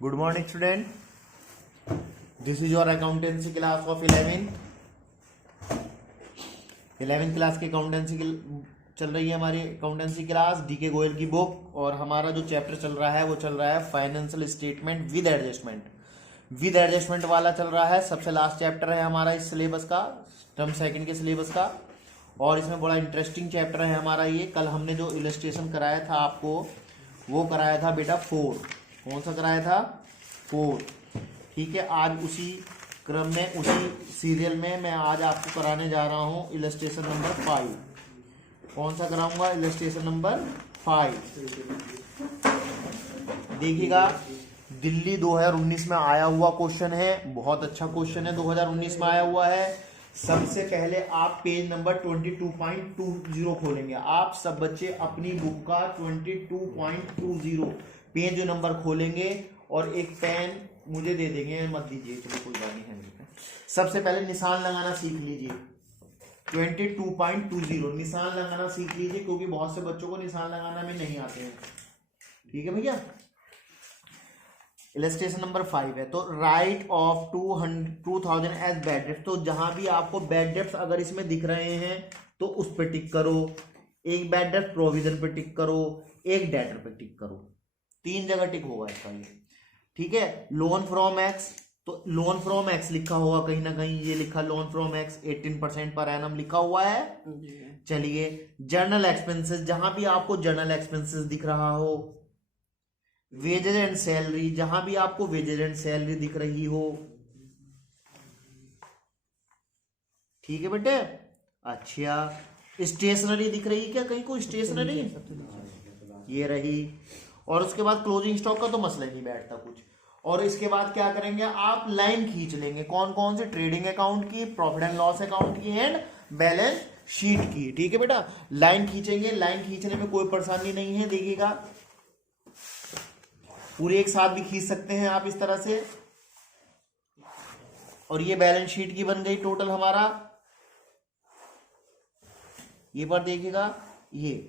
Good morning, student. This is your accountancy class of 11th class की accountancy चल रही है हमारी अकाउंटेंसी क्लास डीके गोयल की बुक। और हमारा जो चैप्टर चल रहा है वो चल रहा है फाइनेंशियल स्टेटमेंट विद एडजस्टमेंट वाला चल रहा है। सबसे लास्ट चैप्टर है हमारा इस सिलेबस का, टर्म सेकंड के सिलेबस का। और इसमें बड़ा इंटरेस्टिंग चैप्टर है हमारा ये। कल हमने जो इलस्ट्रेशन कराया था आपको वो कराया था बेटा 4। कौन सा कराया था? 4। ठीक है, आज उसी क्रम में उसी सीरियल में मैं आज आपको कराने जा रहा हूँ इलस्ट्रेशन नंबर 5। कौन सा कराऊंगा? Illustration number 5। देखिएगा, दिल्ली 2019 में आया हुआ क्वेश्चन है, बहुत अच्छा क्वेश्चन है, 2019 में आया हुआ है। सबसे पहले आप पेज नंबर 22.20 खोलेंगे। आप सब बच्चे अपनी बुक का 22.20 पेज नंबर खोलेंगे और एक पेन मुझे दे देंगे, मत दीजिए, चलो कोई बात नहीं है। सबसे पहले निशान लगाना सीख लीजिए। 22.20 निशान लगाना सीख लीजिए, क्योंकि बहुत से बच्चों को निशान लगाना में नहीं आते हैं। ठीक है भैया। इलस्ट्रेशन नंबर 5 है, तो write off 2000 as bad debts. तो जहां भी आपको बैड डेट्स अगर इसमें दिख रहे हैं तो उस पर टिक करो। एक बैड डेट प्रोविजन पे टिक करो, एक डेटर पे टिक करो। 3 जगह टिक होगा इसका ये। ठीक है। लोन फ्रॉम एक्स, तो लोन फ्रॉम एक्स लिखा होगा कहीं ना कहीं, ये लिखा loan from x 18% per annum लिखा हुआ है। चलिए, जर्नल एक्सपेंसेस, जहां भी आपको जर्नल एक्सपेंसेस दिख रहा हो। वेजेज एंड सैलरी, जहां भी आपको वेजेज एंड सैलरी दिख रही हो। ठीक है बेटे। अच्छा, स्टेशनरी दिख रही है क्या कहीं को? स्टेशनरी ये रही। और उसके बाद क्लोजिंग स्टॉक का तो मसला ही नहीं बैठता कुछ। और इसके बाद क्या करेंगे, आप लाइन खींच लेंगे। कौन कौन से? ट्रेडिंग अकाउंट की, प्रॉफिट एंड लॉस अकाउंट की एंड बैलेंस शीट की। ठीक है बेटा, लाइन खींचेंगे। लाइन खींचने में कोई परेशानी नहीं है। देखिएगा, पूरे एक साथ भी खींच सकते हैं आप इस तरह से। और ये बैलेंस शीट की बन गई टोटल हमारा। ये पर देखिएगा, ये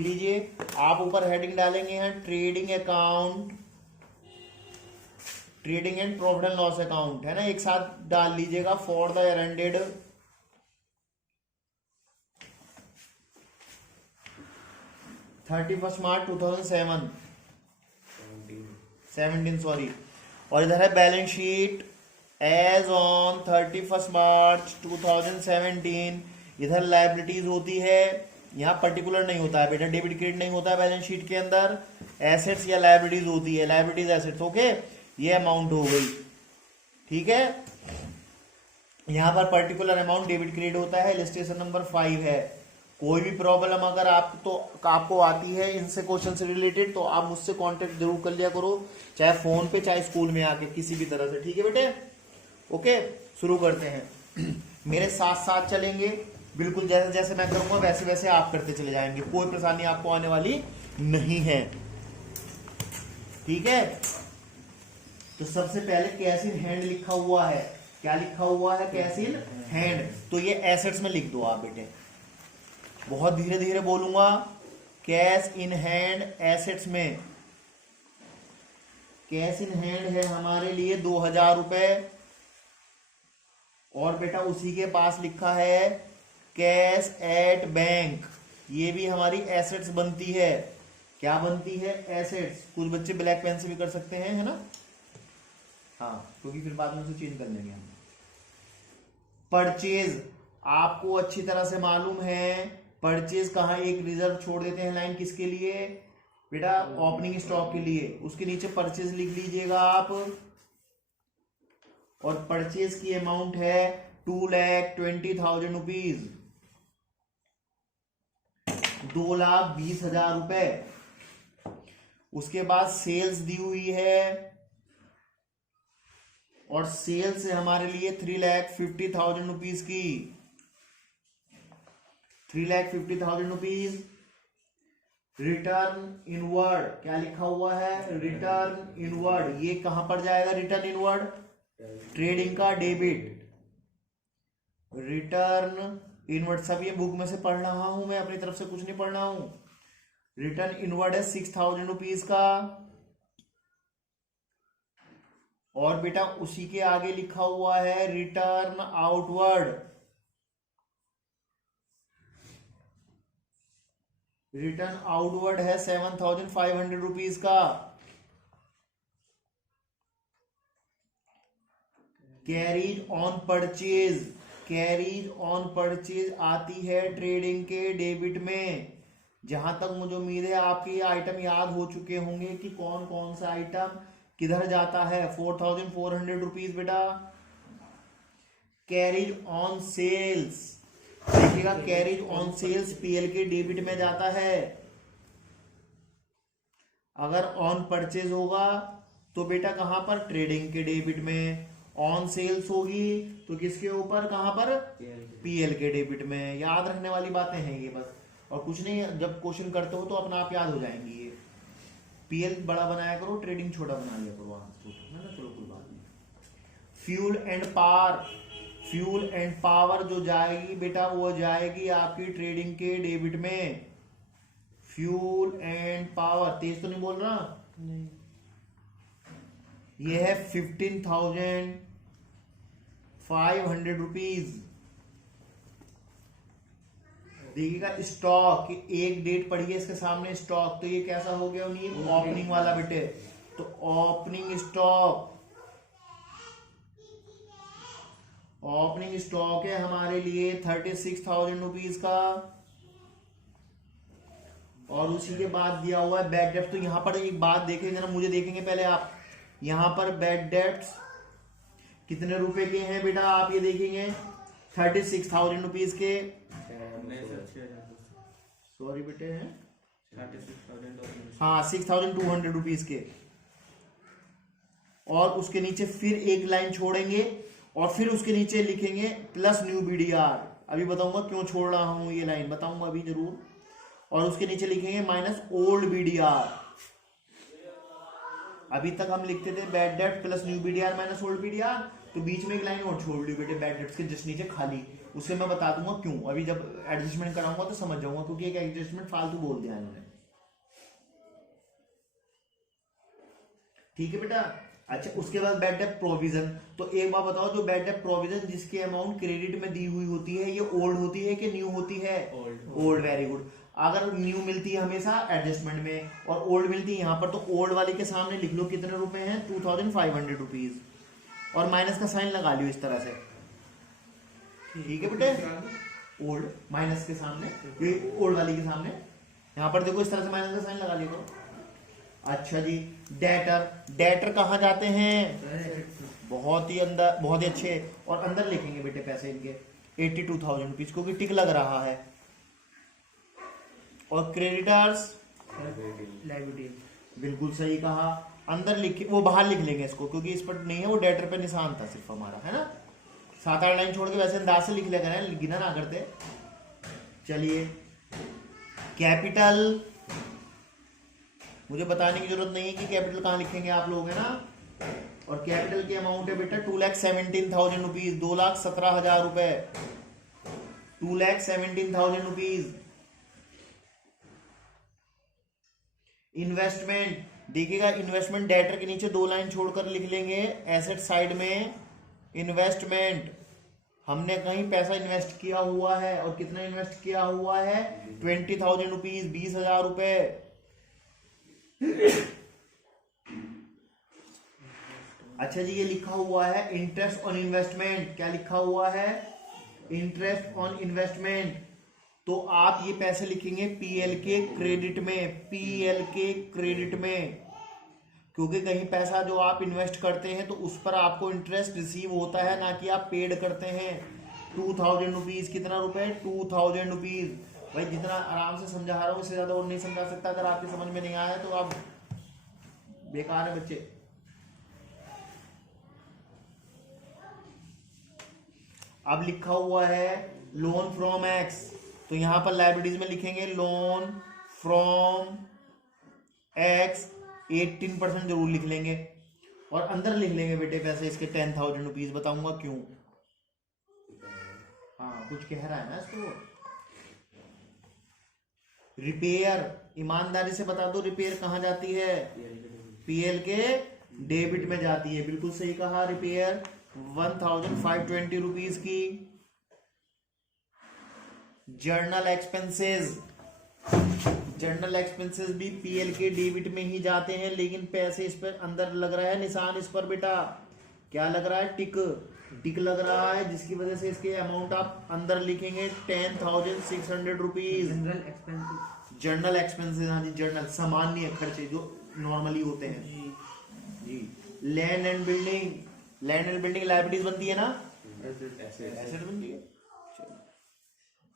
लीजिए, आप ऊपर हेडिंग डालेंगे हैं trading account, trading and profit and loss account, है ना, एक साथ डाल लीजिएगा। For the year ended 31 March 2017 sorry. और इधर है बैलेंस शीट एज ऑन 31 मार्च 2017। इधर लायबिलिटीज होती है, यहाँ पर्टिकुलर नहीं होता है बेटा, डेबिट क्रेडिट नहीं होता है बैलेंस शीट के अंदर। एसेट्स या लायबिलिटीज होती है, लायबिलिटीज एसेट्स। ओके, ये अमाउंट हो गई। ठीक है, यहाँ पर पर्टिकुलर अमाउंट डेबिट क्रेडिट होता है। इलस्ट्रेशन नंबर 5 है। कोई भी प्रॉब्लम अगर आपको आती है इनसे क्वेश्चन से रिलेटेड, तो आप मुझसे कांटेक्ट जरूर कर लिया करो, चाहे फोन पे चाहे स्कूल में आके, किसी भी तरह से। ठीक है बेटे। ओके, शुरू करते हैं। मेरे साथ साथ चलेंगे, बिल्कुल जैसे जैसे मैं करूंगा वैसे वैसे आप करते चले जाएंगे, कोई परेशानी आपको आने वाली नहीं है। ठीक है। तो सबसे पहले कैश इन हैंड लिखा हुआ है। क्या लिखा हुआ है? Cash in hand. तो ये एसेट्स में लिख दो आप बेटे, बहुत धीरे धीरे बोलूंगा। कैश इन हैंड एसेट्स में, कैश इन हैंड है हमारे लिए 2000 रुपए। और बेटा उसी के पास लिखा है कैश एट बैंक, ये भी हमारी एसेट्स बनती है। क्या बनती है? एसेट्स। कुछ बच्चे ब्लैक पेन से भी कर सकते हैं, है ना, हाँ, क्योंकि फिर बाद में उसे चेंज कर लेंगे हम। परचेज, आपको अच्छी तरह से मालूम है परचेज कहाँ, एक रिजर्व छोड़ देते हैं लाइन, किसके लिए बेटा? ओपनिंग स्टॉक के लिए। उसके नीचे परचेज लिख लीजिएगा आप। और परचेज की अमाउंट है 2,20,000 रुपीज, 2,20,000 रुपए। उसके बाद सेल्स दी हुई है, और सेल्स है हमारे लिए 3,50,000 रुपीज की, 3,50,000 रुपीज। रिटर्न इनवर्ड, क्या लिखा हुआ है? Return inward. ये कहां पर जाएगा रिटर्न इनवर्ड? ट्रेडिंग का डेबिट। रिटर्न इनवर्ड सब ये बुक में से पढ़ रहा हूं मैं, अपनी तरफ से कुछ नहीं पढ़ रहा हूं। रिटर्न इनवर्ड है 6,000 रुपीज का, और बेटा उसी के आगे लिखा हुआ है रिटर्न आउटवर्ड। रिटर्न आउटवर्ड है 7,500 रुपीज का। Carries on purchase, carries on purchase आती है ट्रेडिंग के डेबिट में। जहां तक मुझे उम्मीद है आपके ये आइटम याद हो चुके होंगे कि कौन कौन सा आइटम किधर जाता है। 4,400 रुपीज बेटा कैरीज ऑन सेल्स, देखिएगा कैरीज ऑन सेल्स पीएल के डेबिट में जाता है। अगर ऑन परचेज होगा तो बेटा कहां पर, ट्रेडिंग के डेबिट में। ऑन सेल्स होगी तो किसके ऊपर, कहां पर, पीएल के डेबिट में। याद रखने वाली बातें हैं ये बस, और कुछ नहीं। जब क्वेश्चन करते हो तो अपना आप याद हो जाएंगी ये। पीएल बड़ा बनाया करो, ट्रेडिंग छोटा बना लिया करो, है ना। चलो कोई बात नहीं। Fuel and power, fuel and power जो जाएगी बेटा वो जाएगी आपकी ट्रेडिंग के डेबिट में। फ्यूल एंड पावर, तेज तो नहीं बोल रहा नहीं। ये है 15,500 रुपीज। देखिएगा स्टॉक, एक डेट पड़ी है इसके सामने स्टॉक, तो ये कैसा हो गया उन्हीं ओपनिंग वाला बेटे। तो ओपनिंग स्टॉक, ओपनिंग स्टॉक है हमारे लिए 36,000 रुपीज का। और उसी के बाद दिया हुआ है बैड डेप्ट। तो यहां पर एक बात देखेंगे ना, मुझे देखेंगे पहले आप। यहां पर बैड डेप्ट कितने रुपए के हैं बेटा, आप ये देखेंगे 36,000 रुपीज के। सॉरी बेटे हैं 36,000, हाँ 6,200 रुपीज के। और उसके नीचे फिर एक लाइन छोड़ेंगे और फिर उसके नीचे लिखेंगे प्लस न्यू बीडीआर। अभी बताऊंगा क्यों छोड़ रहा हूं ये लाइन, बताऊंगा अभी जरूर। और उसके नीचे लिखेंगे माइनस ओल्ड बीडीआर। अभी तक हम लिखते थे bad debt plus new BDR minus old BDR, तो बीच में एक लाइन और छोड़ ली बेटे बैड डेट्स के जस्ट नीचे खाली। उसे मैं बता दूंगा क्यों, अभी जब एडजस्टमेंट कराऊंगा तो समझ जाऊंगा, क्योंकि एक एडजस्टमेंट फालतू बोल दिया इन्होंने। ठीक है बेटा। अच्छा उसके बाद बैड डेट प्रोविजन। तो एक बात बताओ, जो बैड डेट प्रोविजन जिसकी अमाउंट क्रेडिट में दी हुई होती है, ये ओल्ड होती है कि न्यू होती है? ओल्ड। Very good. अगर न्यू मिलती है हमेशा एडजस्टमेंट में और ओल्ड मिलती है यहाँ पर, तो ओल्ड वाले के सामने लिख लो कितने रुपए हैं, 2,500 रुपीज, और माइनस का साइन लगा लियो इस तरह से। ठीक है बेटे, ओल्ड माइनस के सामने, ये ओल्ड वाली के सामने यहाँ पर देखो इस तरह से माइनस का साइन लगा लियो करो। अच्छा जी, डेटर, डेटर कहाँ जाते हैं, बहुत ही अंदर, बहुत ही अच्छे। और अंदर लिखेंगे बेटे पैसे इनके 82,000 रुपीज, क्योंकि टिक लग रहा है। और क्रेडिटर्स लायबिलिटी, बिल्कुल सही कहा। अंदर लिखे, वो बाहर लिख लेंगे इसको, क्योंकि इस पर नहीं है, वो डेटर पे निशान था सिर्फ हमारा, है ना। 7-8 लाइन छोड़ के वैसे अंदाज से लिख लेगा, गिना ना करते। चलिए कैपिटल, मुझे बताने की जरूरत नहीं है कि कैपिटल कहां लिखेंगे आप लोग, है ना। और कैपिटल की अमाउंट है बेटा 2,17,000 रुपीज, 2,17,000 रुपए, 2,17,000 रुपीज। इन्वेस्टमेंट, देखिएगा इन्वेस्टमेंट डेटर के नीचे 2 लाइन छोड़कर लिख लेंगे एसेट साइड में इन्वेस्टमेंट। हमने कहीं पैसा इन्वेस्ट किया हुआ है, और कितना इन्वेस्ट किया हुआ है, 20,000 रुपीज, 20,000 रुपए। अच्छा जी, ये लिखा हुआ है इंटरेस्ट ऑन इन्वेस्टमेंट। क्या लिखा हुआ है, इंटरेस्ट ऑन इन्वेस्टमेंट। तो आप ये पैसे लिखेंगे पीएल के क्रेडिट में, पीएल के क्रेडिट में, क्योंकि कहीं पैसा जो आप इन्वेस्ट करते हैं तो उस पर आपको इंटरेस्ट रिसीव होता है, ना कि आप पेड करते हैं। 2,000 रुपीज, कितना रुपए, 2,000 रुपीज। भाई जितना आराम से समझा रहा हूं इससे ज्यादा और नहीं समझा सकता। अगर आपकी समझ में नहीं आया तो आप बेकार है बच्चे। अब लिखा हुआ है लोन फ्रॉम एक्स, तो यहां पर लाइबिलिटीज में लिखेंगे लोन फ्रॉम एक्स, 18% जरूर लिख लेंगे। और अंदर लिख लेंगे बेटे पैसे इसके 10,000 रुपीज, बताऊंगा क्यों। हाँ कुछ कह रहा है ना इसको। रिपेयर, ईमानदारी से बता दो रिपेयर कहाँ जाती है? पीएल के डेबिट में जाती है। बिल्कुल सही कहा। रिपेयर 1520 रुपीज की। जर्नल एक्सपेंसेस, जर्नल एक्सपेंसेस भी पीएल के डेबिट में ही जाते हैं, लेकिन पैसे इस पर अंदर लग रहा है निशान इस पर बेटा। क्या लग रहा है? टिक, टिक लग रहा है, जिसकी वजह से इसके अमाउंट आप अंदर लिखेंगे 10,600 रुपीज। जर्नल एक्सपेंसेस, हाँ जी, जर्नल सामान्य खर्चे जो नॉर्मली होते हैं जी। Land and building, land and building liabilities बनती है ना, एसेट बनती है।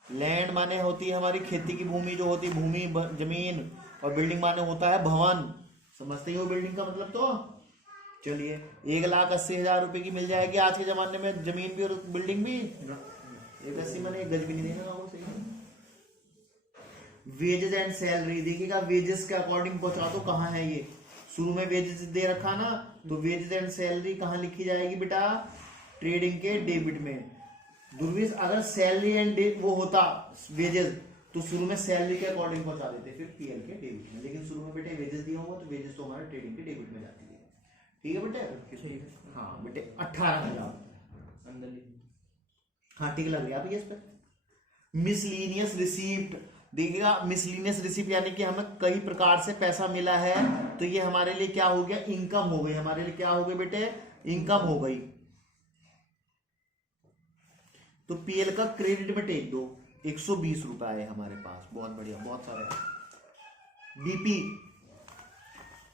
लैंड माने होती है हमारी खेती की भूमि, जो होती है भूमि जमीन, और बिल्डिंग माने होता है भवन। समझते ही हो बिल्डिंग का मतलब। तो चलिए 1,80,000 रुपए की मिल जाएगी आज के जमाने में, जमीन भी और बिल्डिंग भी। 1,80 मैंने एक गज भी नहीं देना वो सही। वेजेस एंड सैलरी, देखिएगा वेजेस के अकॉर्डिंग पहुंचा दो। कहाँ है ये? शुरू में वेजेस दे रखा ना, तो वेजेस एंड सैलरी कहाँ लिखी जाएगी बेटा? ट्रेडिंग के डेबिट में। दुर्विश अगर सैलरी एंड वो होता वेजेस, तो शुरू में सैलरी के अकॉर्डिंग पहुंचा देते फिर पीएल के डेबिट में, लेकिन शुरू में बेटे वेजेस दिया हुआ, तो वेजेस तो हमारे ट्रेडिंग के डेबिट में जाती है। ठीक है बेटे? हाँ बेटे 18,000 अंदर। हाँ ठीक लग गया आप इस पर। मिसलीनियस रिसीप्ट, देखिएगा मिसलीनियस रिसीप्ट यानी कि हमें कई प्रकार से पैसा मिला है, तो ये हमारे लिए क्या हो गया? इनकम हो गई। हमारे लिए क्या हो गई बेटे? इनकम हो गई। तो पीएल का क्रेडिट में टेक दो। 120 रुपए आए हमारे पास, बहुत बढ़िया, बहुत सारे। बीपी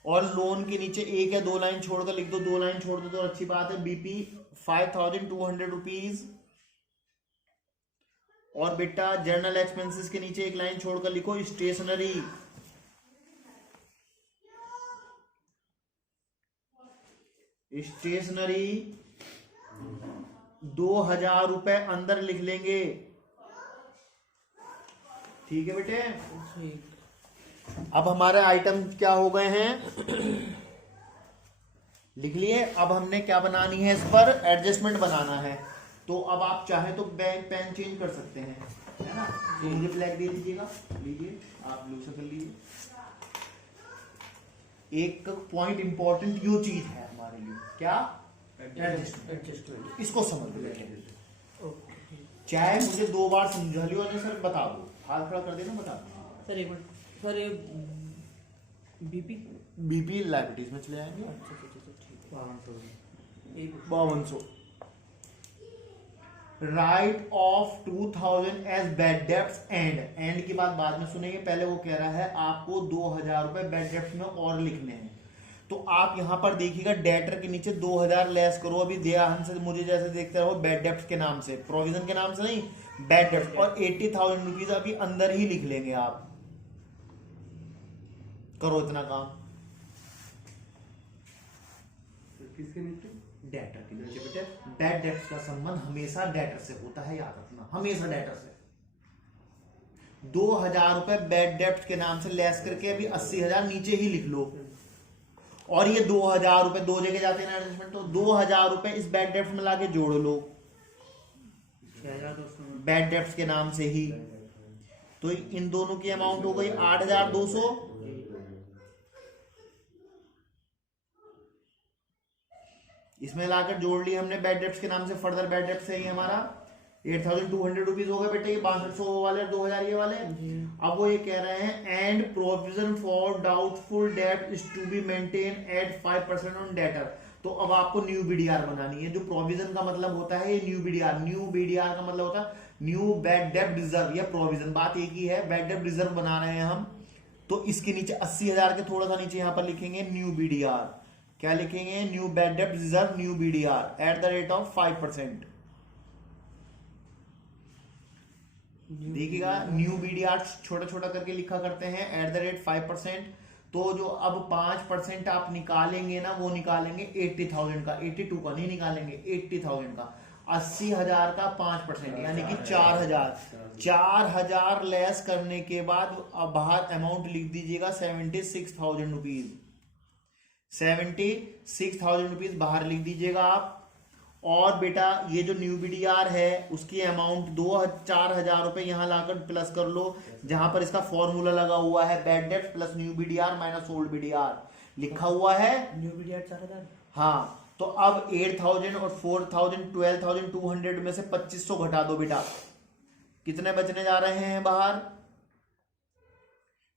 और लोन के नीचे एक या दो लाइन छोड़कर लिख दो, 2 लाइन छोड़ दो तो अच्छी बात है। BP 5,200 rupees. और बेटा जर्नल एक्सपेंसेस के नीचे एक लाइन छोड़कर लिखो स्टेशनरी। स्टेशनरी 2,000 रुपए अंदर लिख लेंगे। ठीक है बेटे? अब हमारे आइटम क्या हो गए हैं? लिख लिए। अब हमने क्या बनानी है? इस पर एडजस्टमेंट बनाना है। तो अब आप चाहे तो बैंक पेन चेंज कर सकते हैं, है ना? तो मुझे ब्लैक दे दीजिएगा, लीजिए आप ब्लू से कर लीजिए। एक पॉइंट इंपॉर्टेंट यो चीज है हमारे लिए, क्या? एडजस्टमेंट। इसको समझ लीजिए। चाहे मुझे 2 बार समझा लियो ना सर, बता दो, हाथ खड़ा कर देना, बता दो सर। एक मिनट सर, ये बीपी लाइबिलिटीज में चले आएंगे। ठीक। 5200। Write off 2,000 as bad debts and की बात बाद में सुनेंगे, पहले वो कह रहा है आपको 2,000 रुपए बैड डेब्ट्स में और लिखने हैं। तो आप यहां पर देखिएगा डेटर के नीचे 2,000 लेस करो। अभी दिया हमसे, मुझे जैसे देखते रहो, बैड डेब्ट्स के नाम से, प्रोविजन के नाम से नहीं, बैड डेब्ट्स। और 80,000 रुपीज अभी अंदर ही लिख लेंगे आप। करो इतना काम। किसके नीचे? डेटर के नीचे बेटे। बैड डेट्स का संबंध हमेशा डेटर से होता है, याद रखना, हमेशा डेटर से। 2,000 रुपए बैड डेट्स के नाम से लेस करके अभी 80,000 नीचे ही लिख लो। और ये 2,000 रुपए 2 जगह जाते हैं ना एडजस्टमेंट, तो 2,000 रुपए इस बैड डेट्स में लाके जोड़ लो बैड डेट्स के नाम से ही। तो इन दोनों की अमाउंट हो गई 8,200। इसमें लाकर जोड़ लिया हमने बैड डेब्ट्स के नाम से। फर्दर बैड डेब्ट्स है ये हमारा 8,200 रुपीज हो गए बेटे, ये 6200 वाले, 2,000 ये वाले। अब वो ये कह रहे हैं and provision for doubtful debt is to be maintain at 5% on debtor. तो अब आपको न्यू बीडीआर बनानी है। जो प्रोविजन का मतलब होता है ये न्यू बीडीआर, न्यू बीडीआर का मतलब होता है न्यू बैड डेब्ट रिजर्व या प्रोविजन, बात एक ही है। बैड डेब्ट रिजर्व बना रहे हैं हम, तो इसके नीचे 80,000 के थोड़ा सा नीचे यहां पर लिखेंगे न्यू बीडीआर। क्या लिखेंगे? न्यू बैड डेब्ट reserve new BDR at the rate of 5%। देखिएगा न्यू बीडीआर छोटा छोटा करके लिखा करते हैं एट द रेट 5%। तो जो अब 5% आप निकालेंगे ना, वो निकालेंगे 80,000 का, 82 का नहीं निकालेंगे, 80,000 का। 80,000 का 5% यानी कि 4,000। 4,000 लेस करने के बाद अब बाहर अमाउंट लिख दीजिएगा 76,000 रुपीज। 76,000 रुपीज बाहर लिख दीजिएगा आप। और बेटा ये जो न्यू बीडीआर है उसकी अमाउंट 4,000 रुपए यहां लाकर प्लस कर लो, जहां पर इसका फॉर्मूला लगा हुआ है bad debt plus new BDR minus old BDR लिखा हुआ है। New BDR 4,000। हाँ, तो अब 8,000 और 4,000 12,200 में से 2,500 घटा दो बेटा, कितने बचने जा रहे हैं बाहर,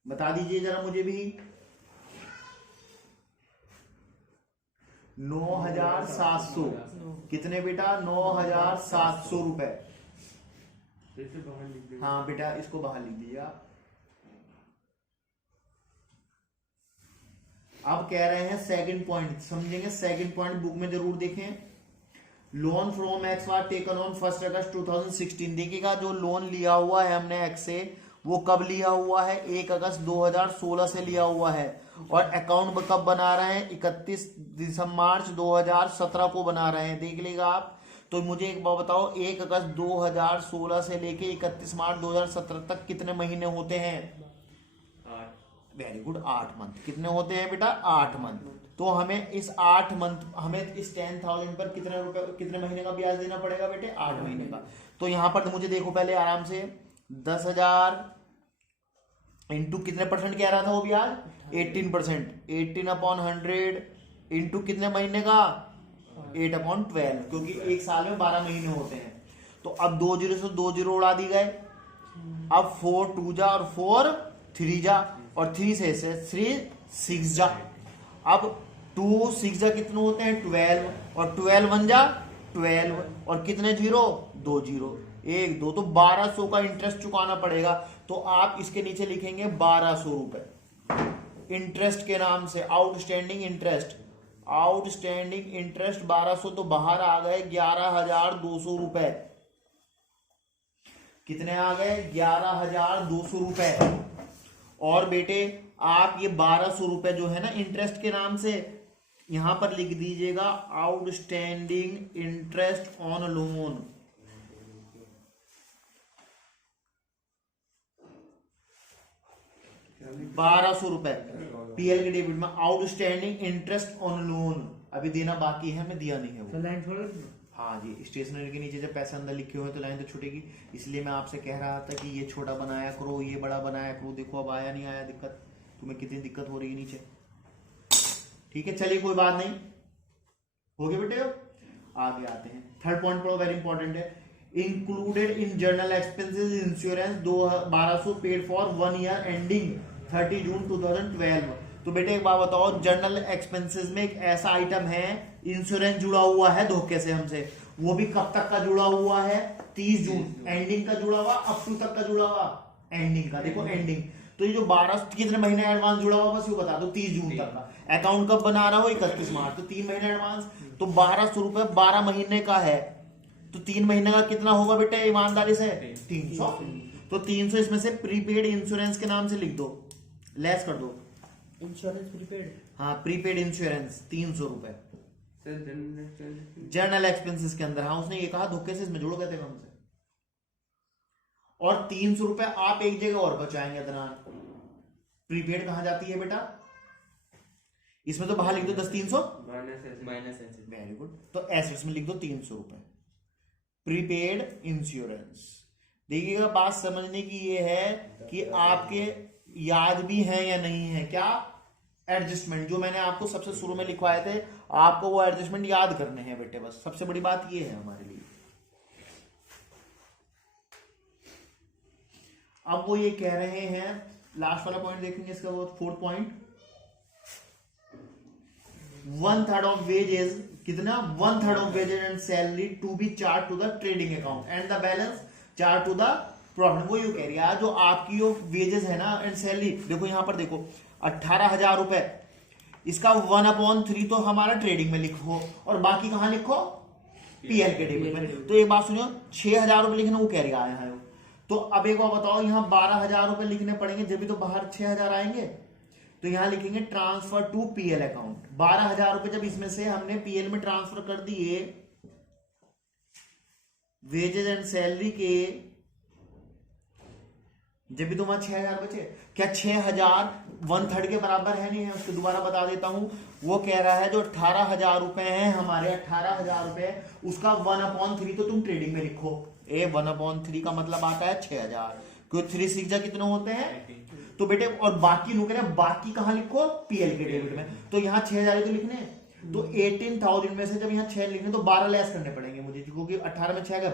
बता दीजिए जरा मुझे भी। 9,700। कितने बेटा? 9,700 रुपए। हाँ बेटा, इसको बाहर लिख दीजिए आप। अब कह रहे हैं सेकंड पॉइंट, समझेंगे सेकंड पॉइंट, बुक में जरूर देखें। Loan from x was taken on 1 अगस्त 2016। देखिएगा जो लोन लिया हुआ है हमने एक्स से, वो कब लिया हुआ है? 1 अगस्त 2016 से लिया हुआ है। और अकाउंट कब बना रहे हैं? 31 मार्च 2017 को बना रहे हैं। देख लीजिएगा आप। तो मुझे एक बात बताओ, 1 अगस्त 2016 से लेके 31 मार्च 2017 तक कितने महीने होते हैं? Very good, 8 month. कितने होते हैं बेटा? 8 मंथ। तो हमें इस 8 मंथ, हमें इस 10,000 पर कितने रुपए, कितने महीने का ब्याज देना पड़ेगा बेटे? 8 महीने का। तो यहां पर मुझे देखो पहले आराम से, 10,000 इंटू कितने परसेंट कह रहा था वो ब्याज? 18%। 18/100 इंटू कितने महीने का? 8/12, क्योंकि एक साल में 12 महीने होते हैं। तो अब 2 जीरो से 2 जीरो उड़ा दी गए। अब 4 2 जा और 4 3 जा और 3 से 3 6 जा। अब 2 6 जा कितने होते हैं? 12 और 12 1 जा 12 और कितने जीरो? 2 जीरो, 1 2, तो 1200 का इंटरेस्ट चुकाना पड़ेगा। तो आप इसके नीचे लिखेंगे 1200 रुपए इंटरेस्ट के नाम से, आउटस्टैंडिंग इंटरेस्ट। आउटस्टैंडिंग इंटरेस्ट 1200, तो बाहर आ गए 11,200 रुपए। कितने आ गए? 11,200 रुपए। और बेटे आप ये 1200 रुपए जो है ना इंटरेस्ट के नाम से, यहां पर लिख दीजिएगा outstanding interest on loan. ₹1,200 PL के डेबिट में आउटस्टैंडिंग इंटरेस्ट ऑन लोन अभी देना बाकी है, हमें दिया नहीं है वो। लाइन छोड़। हाँ जी, स्टेशनरी के नीचे जब पैसे अंदर लिखे हुए तो लाइन तो छूटेगी, इसलिए मैं आपसे कह रहा था कि ये छोटा बनाया करो, ये बड़ा बनाया करो। देखो अब आया नहीं आया दिक्कत, तुम्हें कितनी दिक्कत हो रही है नीचे। ठीक है, चलिए कोई बात नहीं, हो गए बेटे। आगे आते हैं, थर्ड पॉइंट पढ़ो, वेरी इंपॉर्टेंट है। Included in journal expenses insurance 1200 paid for 1 year ending 30 जून 2012। तो बेटे एक बात बताओ, जर्नल एक्सपेंसेस में एक ऐसा आइटम है, इंश्योरेंस जुड़ा हुआ है धोखे से हमसे, वो भी कब तक का जुड़ा हुआ है? 30 जून। एंडिंग का जुड़ा हुआ, अप टू तक का जुड़ा हुआ, एंडिंग का। देखो एंडिंग, तो ये जो 12 कितने महीने एडवांस जुड़ा हुआ बस ये बता दो, 30 जून तक का। अकाउंट कब बना रहा हो? 31 मार्च, तो 3 महीने एडवांस। तो 1,200 रुपए 12 महीने का है, तो 3 महीने का कितना होगा बेटे ईमानदारी से? 300। तो 300 इसमें से प्रीपेड इंश्योरेंस के नाम से लिख दो, लेस कर दो। इंश्योरेंस प्रीपेड, हाँ प्रीपेड इंश्योरेंस 300 रुपए जर्नल एक्सपेंसेस के अंदर। हाँ उसने ये कहा धोखे से इसमें जुड़ गए थे हमसे। और 300 रुपए आप एक जगह और बचाएंगे अदनान। प्रीपेड कहां जाती है बेटा? इसमें तो बाहर लिख दो 10,300 माइनस। Very good. तो एसेट्स में लिख दो 300 रुपए प्रीपेड इंश्योरेंस। देखिएगा बात समझने की ये है कि आपके याद भी है या नहीं है। क्या? एडजस्टमेंट जो मैंने आपको सबसे शुरू में लिखवाए थे, आपको वो एडजस्टमेंट याद करने हैं बेटे, बस सबसे बड़ी बात ये है हमारे लिए। अब वो ये कह रहे हैं, लास्ट वाला पॉइंट देखेंगे इसका, वो 4th पॉइंट, 1/3 ऑफ वेजेस, कितना? 1/3 of wages and salary to be charge to the trading account and the balance charge to the profit. वो यू कह रही है जो आपकी जो वेजेस है ना एंड सैलरी, देखो यहां पर देखो 18,000 रुपए, इसका 1/3 तो हमारा ट्रेडिंग में लिखो और बाकी कहां लिखो? पीएल के डेबिट में। तो एक बात सुनियो, 6,000 रुपए लिखना वो कह रही है। तो अब एक बार बताओ, यहां 12,000 रुपए लिखने पड़ेंगे जब भी तो बाहर 6,000 आएंगे। तो यहां लिखेंगे ट्रांसफर टू पीएल अकाउंट। 12,000 रुपए जब इसमें से हमने पीएल में ट्रांसफर कर दिए, वेजेस एंड सैलरी के जब भी तुम्हारा 6,000 बचे, क्या 6,000 1/3 के बराबर है? नहीं है। उसको दोबारा बता देता हूं। वो कह रहा है जो 18,000 रुपए हैं हमारे, 18,000 रुपए, उसका 1/3 तो तुम ट्रेडिंग में लिखो। 1/3 का मतलब आता है 6,000, क्योंकि 3 6 कितने होते हैं? तो बेटे, और बाकी नु कह बाकी कहां लिखो? पीएल के डेबिट में। तो यहाँ 6,000 तो लिखने, तो 18,000 में से जब यहाँ 6 लिखने तो 12 लेस करने पड़ेंगे मुझे, क्योंकि 18 में 6 गए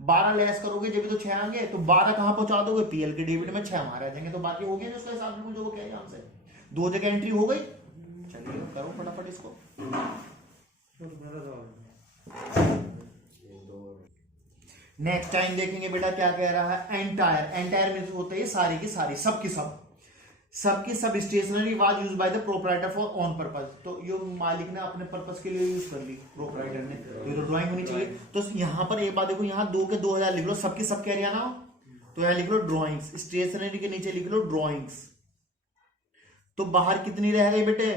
12 लेस करोगे जब भी तो 6 आएंगे, तो 12 कहां पहुंचा दोगे? पीएल के डेबिट में, 6 हमारे आ जाएंगे, तो बाकी हो गया उसका हिसाब बिल्कुल जो वो कह यहाँ से 2 जगह एंट्री हो गई। चलिए करो फटाफट इसको। नेक्स्ट टाइम देखेंगे बेटा क्या कह रहा है। एंटायर में होते हैं सारी की सारी, सबकी सब stationery was use by the proprietor for own purpose. तो ये मालिक ने अपने पर्पस के लिए यूज कर ली प्रोप्राइटर ने, तो ड्राइंग होनी चाहिए। तो यहाँ पर एक बात देखो, यहाँ 2 के 2,000 लिख लो, सबकी सब कह रहा ना, तो यहाँ लिख लो ड्रॉइंग्स, स्टेशनरी के नीचे लिख लो ड्रॉइंग्स। तो बाहर कितनी रह गई बेटे?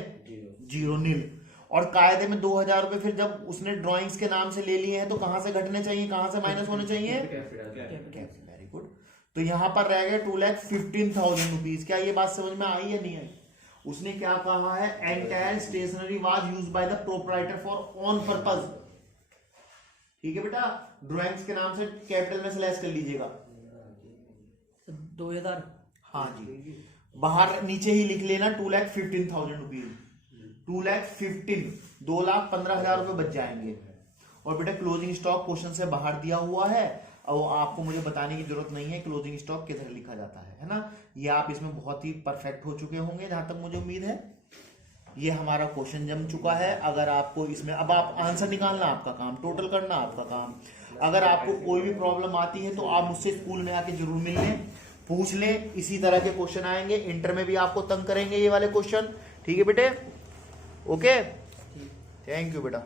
0 नील। और कायदे में 2,000 रुपए फिर जब उसने ड्राइंग्स के नाम से ले लिए हैं तो कहां से घटने चाहिए, कहां से माइनस होने चाहिए? Very good. तो यहां पर रह गए 2,15,000 रुपीज। क्या ये बात समझ में आई या नहीं आई? उसने क्या कहा है? Entire stationery was used by the proprietor for own purpose. ठीक है बेटा, ड्राइंग्स के नाम से कैपिटल में से लेस कर लीजिएगा 2,000। हाँ जी, बाहर नीचे ही लिख लेना 2,15,000 रुपीज। 2,15,000, 2,15,000 रुपए बच जाएंगे। और बेटा क्लोजिंग स्टॉक क्वेश्चन से बाहर दिया हुआ है, और आपको मुझे बताने की जरूरत नहीं है क्लोजिंग स्टॉक किधर लिखा जाता है ना। ये आप इसमें बहुत ही परफेक्ट हो चुके होंगे जहां तक मुझे उम्मीद है। ये हमारा क्वेश्चन जम चुका है। अगर आपको इसमें अब आप आंसर निकालना आपका काम, टोटल करना आपका काम। अगर आपको कोई भी प्रॉब्लम आती है तो आप मुझसे स्कूल में आके जरूर मिल लें, पूछ लें। इसी तरह के क्वेश्चन आएंगे, इंटर में भी आपको तंग करेंगे ये वाले क्वेश्चन। ठीक है बेटे, ओके, थैंक यू बेटा।